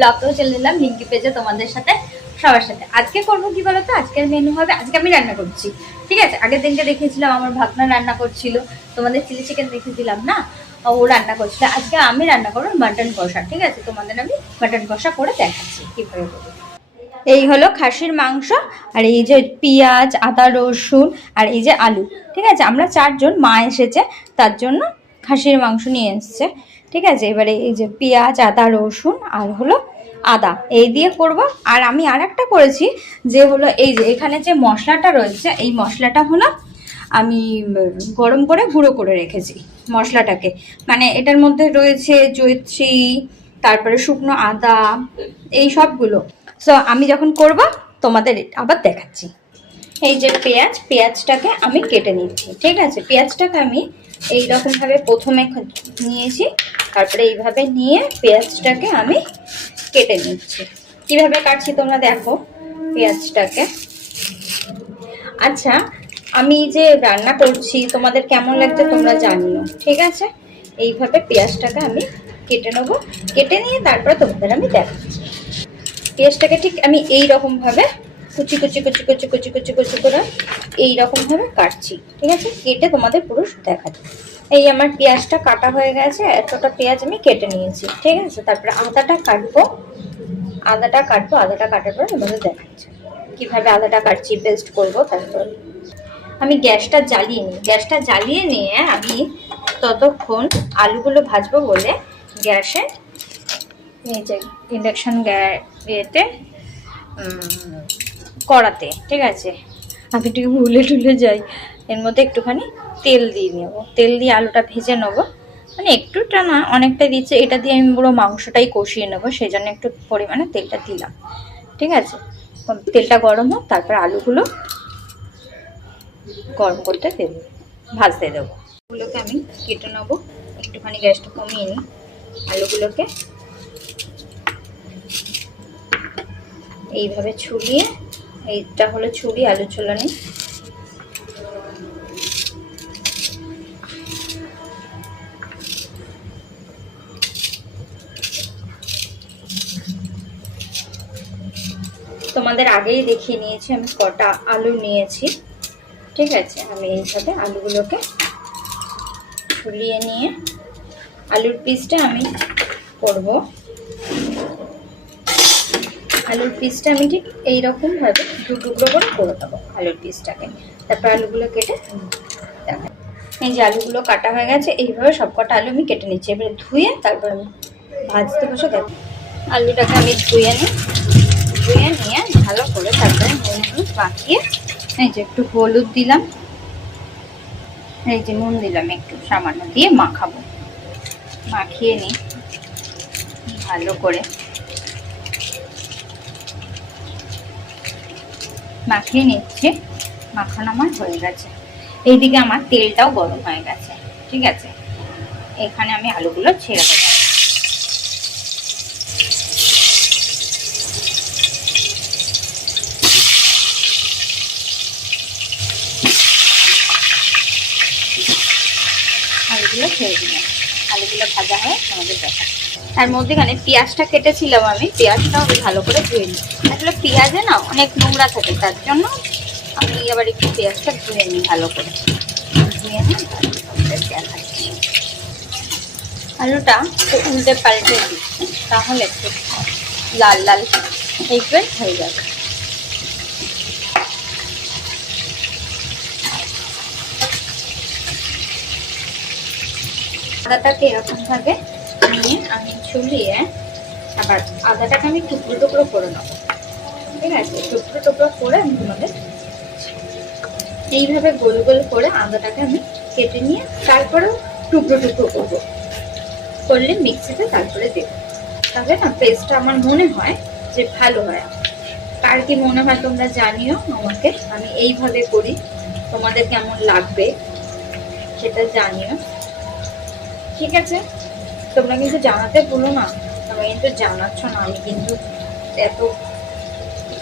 ব্লগটাও চলে দিলাম লিঙ্কি পেজে তোমাদের সাথে সবার সাথে। আজকে করবো কি বলতো, আজকের মেনু হবে, আজকে আমি রান্না করছি, ঠিক আছে। আগের দিনকে দেখিয়েছিলাম আমার ভাগনা রান্না করছিল, তোমাদের চিলি চিকেন দেখিয়েছিলাম না, ও রান্না করছিল। আজকে আমি রান্না করবো মাটন কষা, ঠিক আছে। তোমাদের আমি মাটন কষা করে দেখাচ্ছি কীভাবে করবো। এই হলো খাসির মাংস, আর এই যে পেঁয়াজ, আদা, রসুন, আর এই যে আলু, ঠিক আছে। আমরা 4 জন, মা এসেছে তার জন্য খাসির মাংস নিয়ে এসছে, ঠিক আছে। এবারে এই যে পেঁয়াজ, আদা, রসুন আর হলো আদা, এই দিয়ে করব। আর আমি আর একটা করেছি, যে হলো এই যে এখানে যে মশলাটা রয়েছে, এই মশলাটা হলো আমি গরম করে গুঁড়ো করে রেখেছি মশলাটাকে। মানে এটার মধ্যে রয়েছে জয়িত্রী, তারপরে শুকনো আদা, এই সবগুলো। সো আমি যখন করব তোমাদের আবার দেখাচ্ছি। এই যে পেঁয়াজটাকে আমি কেটে নিচ্ছি, ঠিক আছে। পেঁয়াজটাকে আমি এইরকমভাবে প্রথমে নিয়েছি, তারপরে এইভাবে নিয়ে পেঁয়াজটাকে আমি কেটে নিচ্ছি। কিভাবে কাটছি তোমরা দেখো পেঁয়াজটাকে। আচ্ছা, আমি যে রান্না করছি তোমাদের কেমন লাগছে তোমরা জানিও, ঠিক আছে। এইভাবে পেঁয়াজটাকে আমি কেটে নেবো, কেটে নিয়ে তারপরে তোমাদের আমি দেখাচ্ছি। পেঁয়াজটাকে ঠিক আমি এইরকমভাবে কুচি কুচি কুচি কুচি কুচি কুচি কুচি করে এইরকমভাবে কাটছি, ঠিক আছে। কেটে তোমাদের পুরো দেখাচ্ছি। এই আমার পেঁয়াজটা কাটা হয়ে গেছে, এতটা পেঁয়াজ আমি কেটে নিয়েছি, ঠিক আছে। তারপরে আদাটা কাটবো, আদাটা কাটার পর তোমাদের দেখাচ্ছি কীভাবে আদাটা কাটছি, পেস্ট করবো। তারপর আমি গ্যাসটা জ্বালিয়ে নিয়ে আমি ততক্ষণ আলুগুলো ভাজবো বলে গ্যাসে, এই যে ইন্ডাকশন ইয়েতে, কড়াতে, ঠিক আছে। আমি একটু ভুলে যাই, এর মধ্যে একটুখানি তেল দিয়ে নেব, তেল দিয়ে আলুটা ভেজে নেবো। মানে একটুটা না, অনেকটাই দিচ্ছে, এটা দিয়ে আমি পুরো মাংসটাই কষিয়ে নেবো, সেই জন্য একটু পরিমাণে তেলটা দিলাম, ঠিক আছে। তেলটা গরম হোক, তারপর আলুগুলো গরম করতে দেবো, ভাজতে দেবো। আলুগুলোকে আমি কেটে নেবো, একটুখানি গ্যাসটা কমিয়ে নিই। আলুগুলোকে এইভাবে ছুলিয়ে, এইটা হলো ছুরি, আলু ছোলানি। তোমাদের আগেই দেখিয়ে নিয়েছি আমি কটা আলু নিয়েছি, ঠিক আছে। আমি এইভাবে আলুগুলোকে ছুলিয়ে নিয়ে আলুর পিসটা আমি করব। আলুর পিসটা আমি ঠিক এইরকমভাবে দু টুকরো করে দেবো আলুর পিসটাকে। তারপর আলুগুলো কেটে দেখা, এই যে আলুগুলো কাটা হয়ে গেছে, এইভাবে সব কটা আলু আমি কেটে নিচ্ছি। এবারে ধুয়ে তারপর আমি ভাজতে বসে দেখো। আলুটাকে আমি ধুয়ে নিয়ে ভালো করে তারপরে নুন হলুদ মাখিয়ে, এই যে একটু হলুদ দিলাম, এই যে নুন দিলাম একটু সামান্য, দিয়ে মাখাবো। মাখিয়ে নিই ভালো করে, মাখিয়ে নিচ্ছে। মাখানো আমার হয়ে গেছে। এইদিকে আমার তেলটাও গরম হয়ে গেছে, ঠিক আছে। এখানে আমি আলুগুলো ছেড়ে দেবো। আলুগুলো ছেড়ে দিলাম, আলুগুলো ভাজা হয় আমাদের দেখা। তার মধ্যেখানে পেঁয়াজটা কেটেছিলাম, আমি পেঁয়াজটাও ভালো করে ধুয়ে নিই। আসলে পেঁয়াজে না অনেক নোংরা থাকে, তার জন্য আমি আবার একটু পেঁয়াজটা ধুয়ে নিই ভালো করে। ধুয়ে নিই দেখাচ্ছি। আলুটা উল্টে পাল্টে দিই, তাহলে একটু লাল লাল টাইপের হয়ে যাবে। আদাটাকে এরকমভাবে নিয়ে আমি ছুলিয়ে আবার আদাটাকে আমি টুকরো টুকরো করে নেবো, ঠিক আছে। টুকরো টুকরো করে আমি তোমাদের এইভাবে গোল গোল করে আদাটাকে আমি কেটে নিয়ে তারপরেও টুকরো টুকরো করবো, করলে মিক্সিতে তারপরে দেবো। তাহলে না পেস্টটা আমার মনে হয় যে ভালো হয়। কার কি মনে হয় তোমরা জানিও আমাকে, আমি এইভাবে করি, তোমাদের কেমন লাগবে সেটা জানিও, ঠিক আছে। তোমরা কিন্তু জানাতে ভুলো না, তোমরা কিন্তু জানাচ্ছ না। আমি কিন্তু এত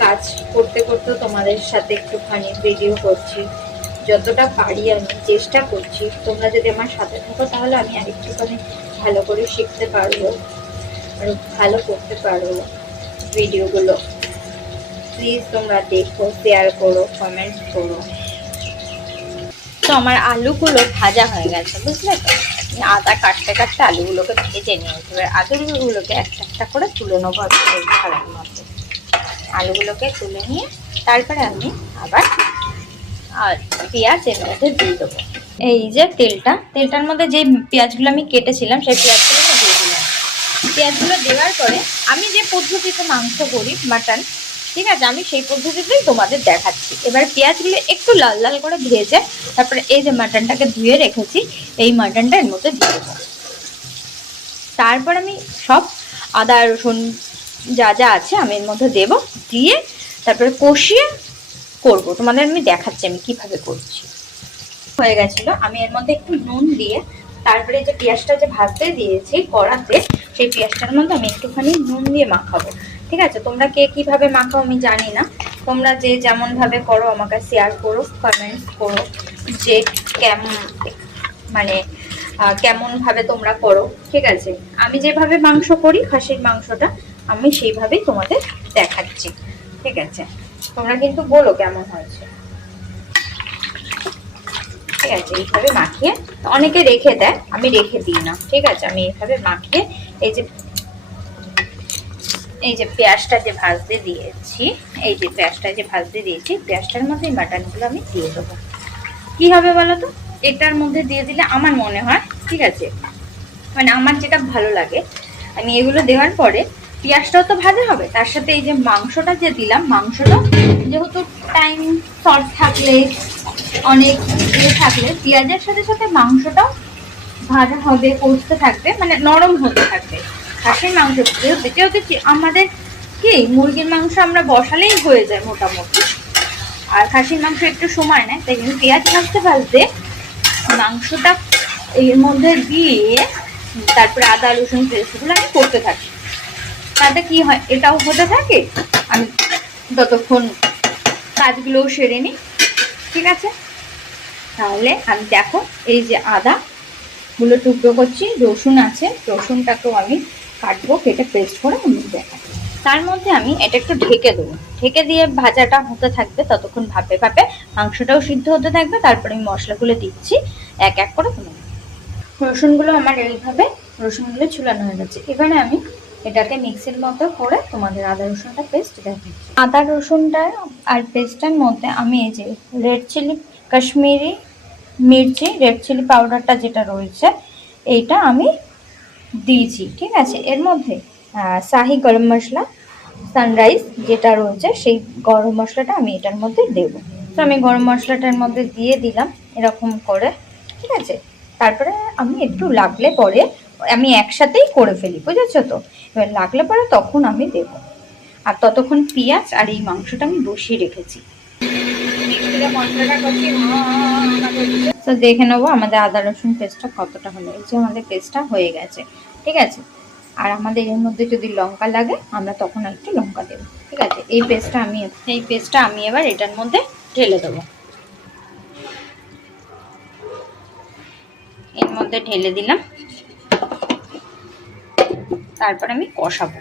কাজ করতে করতে তোমাদের সাথে একটুখানি ভিডিও করছি, যতটা পারি আমি চেষ্টা করছি। তোমরা যদি আমার সাথে থাকো তাহলে আমি আরেকটুখানি ভালো করে শিখতে পারবো। আরো ভালো করতে পারো ভিডিওগুলো। প্লিজ তোমরা দেখো, শেয়ার করো, কমেন্ট করো। তো আমার আলুগুলো ভাজা হয়ে গেছে, বুঝলে তো? আদা কাটতে কাটতে আলুগুলোকে ভেজে নিয়েছি। এবার আলুগুলোকে একটা একটা করে তুলে নেবো ভাড়ার মধ্যে। আলুগুলোকে তুলে নিয়ে তারপরে আমি আবার পেঁয়াজ এর মধ্যে দিয়ে দেবো। এই যে তেলটার মধ্যে যে পেঁয়াজগুলো আমি কেটেছিলাম সেই পেঁয়াজগুলো আমি দিয়ে দিলাম। পেঁয়াজগুলো দেওয়ার পরে আমি যে পদ্ধতিতে মাংস করি মাটন, ঠিক আছে, আমি সেই পদ্ধতিতেই তোমাদের দেখাচ্ছি। এবার পেঁয়াজগুলো একটু লাল লাল করে ভেজে তারপরে এই যে মাটনটাকে ধুয়ে রেখেছি এই মাটনটা এর মধ্যে দিয়ে দেবো। তারপর আমি সব আদা রসুন যা যা আছে আমি এর মধ্যে দেবো, দিয়ে তারপরে কষিয়ে করবো। তোমাদের আমি দেখাচ্ছি আমি কিভাবে করছি। হয়ে গেছিলো, আমি এর মধ্যে একটু নুন দিয়ে তারপরে যে পেঁয়াজটা যে ভাজতে দিয়েছি কড়াতে সেই পেঁয়াজটার মধ্যে আমি একটুখানি নুন দিয়ে মাখাবো। ঠিক আছে, তোমরা কে কিভাবে মাখাও আমি জানি না, তোমরা যে যেমন ভাবে করো আমাকে শেয়ার করো, কমেন্টস করো যে কেমন মানে কেমন ভাবে তোমরা করো। ঠিক আছে, আমি যেভাবে মাংস করি খাসির মাংসটা আমি সেইভাবেই তোমাদের দেখাচ্ছি। ঠিক আছে, তোমরা কিন্তু বলো কেমন হয়েছে। ঠিক আছে, এইভাবে মাখিয়ে অনেকে রেখে দেয়, আমি রেখে দিই না। ঠিক আছে, আমি এইভাবে মাখিয়ে এই যে পেঁয়াজটা যে ভাজতে দিয়েছি, পেঁয়াজটার মধ্যে এই মাটনগুলো আমি দিয়ে দেবো। কি হবে বলো তো, এটার মধ্যে দিয়ে দিলে আমার মনে হয়, ঠিক আছে, মানে আমার যেটা ভালো লাগে, আমি এগুলো দেওয়ার পরে পেঁয়াজটাও তো ভাজা হবে, তার সাথে এই যে মাংসটা যে দিলাম, মাংসটা যেহেতু টাইম শর্ট থাকলে অনেক থাকলে পেঁয়াজের সাথে সাথে মাংসটাও ভাজা হবে, কষতে থাকবে, মানে নরম হতে থাকবে। খাসির মাংস যেহেতু আমাদের কি মুরগির মাংস আমরা বসালেই হয়ে যায় মোটামুটি, আর খাসির মাংস একটু সময় নেয়, তাই কিন্তু পেঁয়াজ ভাজতে ভাজতে মাংসটা এর মধ্যে দিয়ে তারপরে আদা রসুন পেস্টগুলো আমি করতে থাকি। তাতে কি হয়, এটাও হতে থাকে, আমি ততক্ষণ কাজগুলোও সেরে নিই। ঠিক আছে, তাহলে আমি দেখো এই যে আদাগুলো টুকরো করছি, রসুন আছে, রসুনটাকেও আমি কাটবো, কেটে পেস্ট করে আমি দেখাচ্ছি। তার মধ্যে আমি এটা একটু ঢেকে দেবো, ঢেকে দিয়ে ভাজাটা হতে থাকবে, ততক্ষণ ভাপে ভাপে মাংসটাও সিদ্ধ হতে থাকবে। তারপরে আমি মশলাগুলো দিচ্ছি এক এক করে। রসুনগুলো আমার এইভাবে রসুনগুলো চুলানো হয়ে গেছে। এবারে আমি এটাকে মিক্সির মধ্যে করে তোমাদের আদা রসুনটা পেস্ট দেখাচ্ছি। আদা রসুনটা আর পেস্টের মধ্যে আমি এই যে রেড চিলি কাশ্মীরি মির্চি রেড চিলি পাউডারটা যেটা রয়েছে এইটা আমি দিয়েছি। ঠিক আছে, এর মধ্যে শাহি গরম মশলা সানরাইজ যেটা রয়েছে সেই গরম মশলাটা আমি এটার মধ্যে দেব। তো আমি গরম মশলাটার মধ্যে দিয়ে দিলাম এরকম করে। ঠিক আছে, তারপরে আমি একটু লাগলে পরে আমি একসাথেই করে ফেলি, বুঝেছো তো? এবার লাগলে পরে তখন আমি দেব। আর ততক্ষণ পেঁয়াজ আর এই মাংসটা আমি বসিয়ে রেখেছি। তো দেখে নেবো আমাদের আদা রসুন পেস্টটা কতটা হলো। এই যে আমাদের পেস্টটা হয়ে গেছে। ঠিক আছে, আর আমাদের এর মধ্যে যদি লঙ্কা লাগে আমরা তখন একটু লঙ্কা দেবো। ঠিক আছে, এই পেস্টটা আমি এবার এটার মধ্যে ঢেলে দেবো। এর মধ্যে ঢেলে দিলাম, তারপর আমি কষাবো।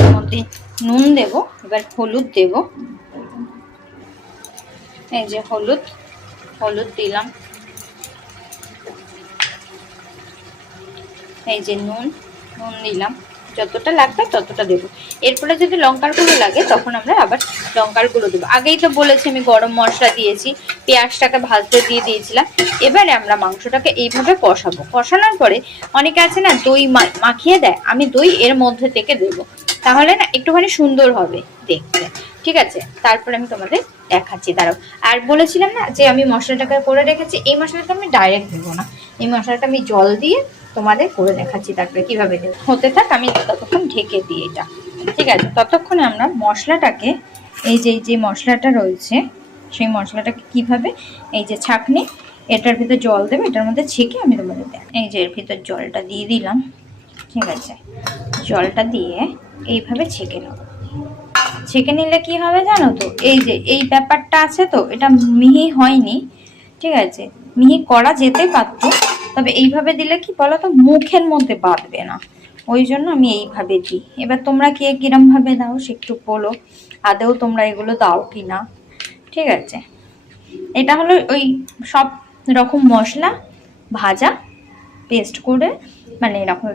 এর মধ্যে নুন দেব, এবার হলুদ দেব, এই যে হলুদ দিলাম, এই যে নুন দিলাম, যতটা লাগবে ততটা দেবো। এরপরে যদি লঙ্কার গুঁড়ো লাগে তখন আমরা আবার লঙ্কার গুঁড়ো দেবো। আগেই তো বলেছি আমি গরম মশলা দিয়েছি, পেঁয়াজটাকে ভাজতে দিয়ে দিয়েছিলাম। এবারে আমরা মাংসটাকে এইভাবে কষাবো। কষানোর পরে অনেকে আছে না দই মাখিয়ে দেয়, আমি দই এর মধ্যে থেকে দেবো, তাহলে না একটুখানি সুন্দর হবে দেখতে। ঠিক আছে, তারপরে আমি তোমাদের দেখাচ্ছি, দাঁড়াও। আর বলেছিলাম না যে আমি মশলাটাকে করে রেখেছি, এই মশলাটা আমি ডাইরেক্ট দেবো না, এই মশলাটা আমি জল দিয়ে তোমাদের করে দেখাচ্ছি, তারপরে কিভাবে দেবো। হতে থাক, আমি ততক্ষণ ঢেকে দিই এটা। ঠিক আছে, ততক্ষণে আমরা মশলাটাকে এই যে মশলাটা রয়েছে সেই মশলাটাকে কিভাবে এই যে ছাঁকনি এটার ভিতর জল দেবে, এটার মধ্যে ছেঁকে আমি তোমাদের দেখ। এই যে এর ভিতর জলটা দিয়ে দিলাম। ঠিক আছে, জলটা দিয়ে এইভাবে ছেঁকে নেব। ছেঁকে নিলে কি হবে জানো তো, এই যে এই ব্যাপারটা আছে তো, এটা মিহি হয়নি। ঠিক আছে, মিহি করা যেতে পারতো, তবে এইভাবে দিলে কি বলো তো মুখের মধ্যে বাঁধবে না, ওই জন্য আমি এইভাবে দিই। এবার তোমরা কে কিরমভাবে দাও সে একটু বলো, আদেও তোমরা এগুলো দাও কি না। ঠিক আছে, এটা হলো ওই সব রকম মশলা ভাজা পেস্ট করে, মানে এরকম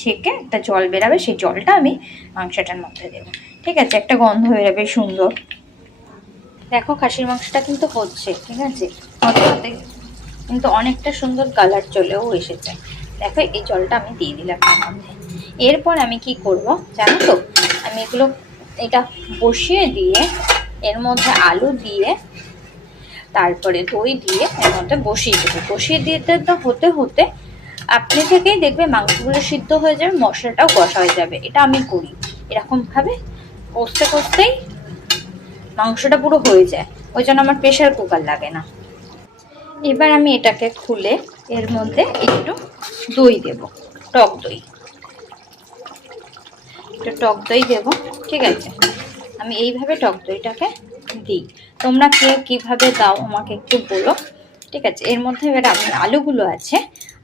ছেঁকে একটা জল বেরাবে, সেই জলটা আমি মাংসটার মধ্যে দেবো। ঠিক আছে, একটা গন্ধ বেরাবে সুন্দর। দেখো খাসির মাংসটা কিন্তু হচ্ছে, ঠিক আছে, হতে হতে কিন্তু অনেকটা সুন্দর কালার চলেও এসেছে। দেখো এই জলটা আমি দিয়ে দিলাম এর মধ্যে। এরপর আমি কি করব জানো তো, আমি এটা বসিয়ে দিয়ে এর মধ্যে আলু দিয়ে তারপরে দই দিয়ে এর মধ্যে বসিয়ে দেবো। বসিয়ে দিতে হতে হতে আপনি থেকেই দেখবে মাংসগুলো সিদ্ধ হয়ে যাবে, মশলাটাও কষা হয়ে যাবে। এটা আমি করি এরকমভাবে, কষতে কষতেই মাংসটা পুরো হয়ে যায়। ওই জন্য আমার প্রেশার কুকার লাগে না। এবার আমি এটাকে খুলে এর মধ্যে একটু দই দেব, টক দই, একটু টক দই দেবো। ঠিক আছে, আমি এইভাবে টক দইটাকে দিই। তোমরা কে কীভাবে দাও আমাকে একটু বলো। ঠিক আছে, এর মধ্যে এবার আমি আলুগুলো আছে,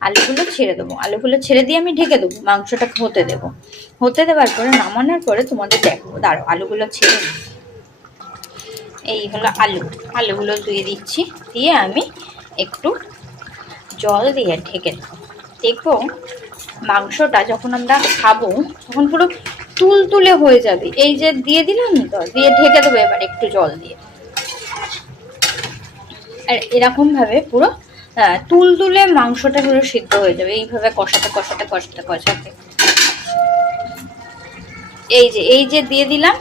আলুগুলো ছেড়ে দেবো। আলুগুলো ছেড়ে দিয়ে আমি ঢেকে দেবো, মাংসটাকে হতে দেবো। হতে দেওয়ার পরে নামানোর পরে তোমাদের দেখবো। দাঁড়ো, আলুগুলো ছেড়ে দিই। এই হলো আলুগুলো ধুয়ে দিচ্ছি, দিয়ে আমি একটু জল দিয়ে ঢেকে দেবো। দেখবো মাংসটা যখন আমরা খাবো তখন পুরো তুলতুলে হয়ে যাবে। এই যে দিয়ে দিলাম তো, দিয়ে ঢেকে দেবো এবার একটু জল দিয়ে। আর এরকম ভাবে পুরো তুলতুলে মাংসটা পুরো সিদ্ধ হয়ে যাবে। এইভাবে কষাতে কষাতে কষাতে কষাতে এই যে দিয়ে দিলাম।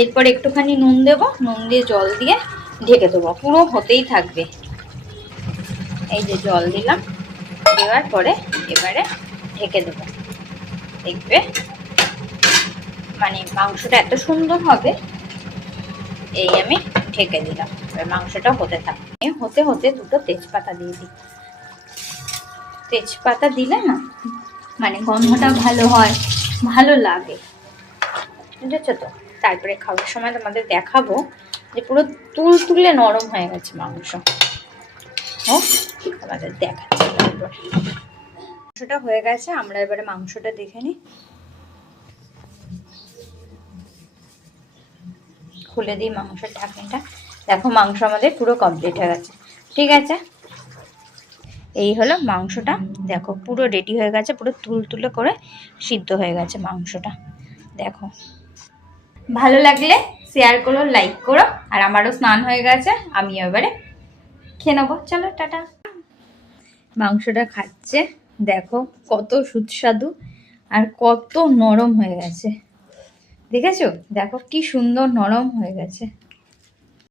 এরপর একটুখানি নুন দেব, নুন দিয়ে জল দিয়ে ঢেকে দেবো, পুরো হতেই থাকবে। এই যে জল দিলাম, দেওয়ার পরে এবারে ঢেকে দেবো। দেখবে মানে মাংসটা এত সুন্দর হবে। এই আমি ঢেকে দিলাম, এবার মাংসটা হতে থাকবে। হতে হতে দুটো তেজপাতা দিয়ে দিই। তেজপাতা দিলে না মানে গন্ধটা ভালো হয়, ভালো লাগে, বুঝেছো তো। তারপরে খাওয়ার সময় তোমাদের দেখাবো যে পুরো তুলতুলে নরম হয়ে গেছে মাংস। ও তোমাদের দেখাচ্ছি। তারপর মাংসটা হয়ে গেছে, আমরা এবারে মাংসটা দেখে নিই। খুলে দিই মাংসের ঢাকনিটা। দেখো মাংস আমাদের পুরো কমপ্লিট হয়ে গেছে। ঠিক আছে, এই হলো মাংসটা। দেখো পুরো রেডি হয়ে গেছে, পুরো তুলতুলে করে সিদ্ধ হয়ে গেছে মাংসটা। দেখো ভালো লাগলে শেয়ার করো, লাইক করো। আর আমারও স্নান হয়ে গেছে, আমি এবারে খেয়ে নেবো। চলো টাটা। মাংসটা খাচ্ছে, দেখো কত সুস্বাদু আর কত নরম হয়ে গেছে। দেখেছো, দেখো কি সুন্দর নরম হয়ে গেছে।